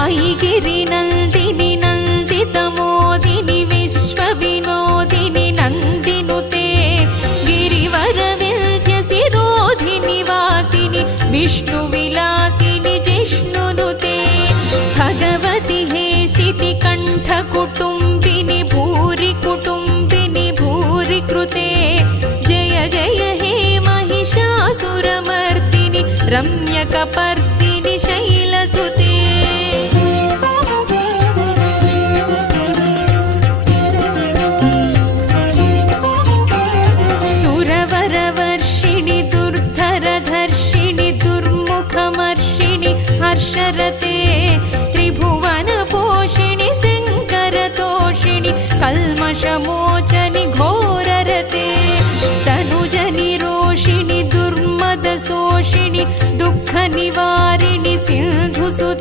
ऐगिरिनन्दिनि नन्दितमोदिनि विश्वविनोदिनि नन्दिनुते गिरिवरविन्ध्यसिरोधिनि वासिनि विष्णुविलासिनि जिष्णुनुते भगवति हेशितिकण्ठकुटुम्बिनि भूरि कुटुम्बिनि भूरि कृते जय जय हे महिषासुरमर्दिनि रम्यकपर्दिनि शैलसुते सुरवरवर्षिणि दुर्धरधर्षिणि दुर्मुखमर्षिणि हर्षरते त्रिभुवनपोषिणि शङ्करतोषिणि कल्मषमोचनि घोररते तनुजनिरोषिणि दुर्मदशोषिणि दुःखनिवारिणि सिन्धुसुते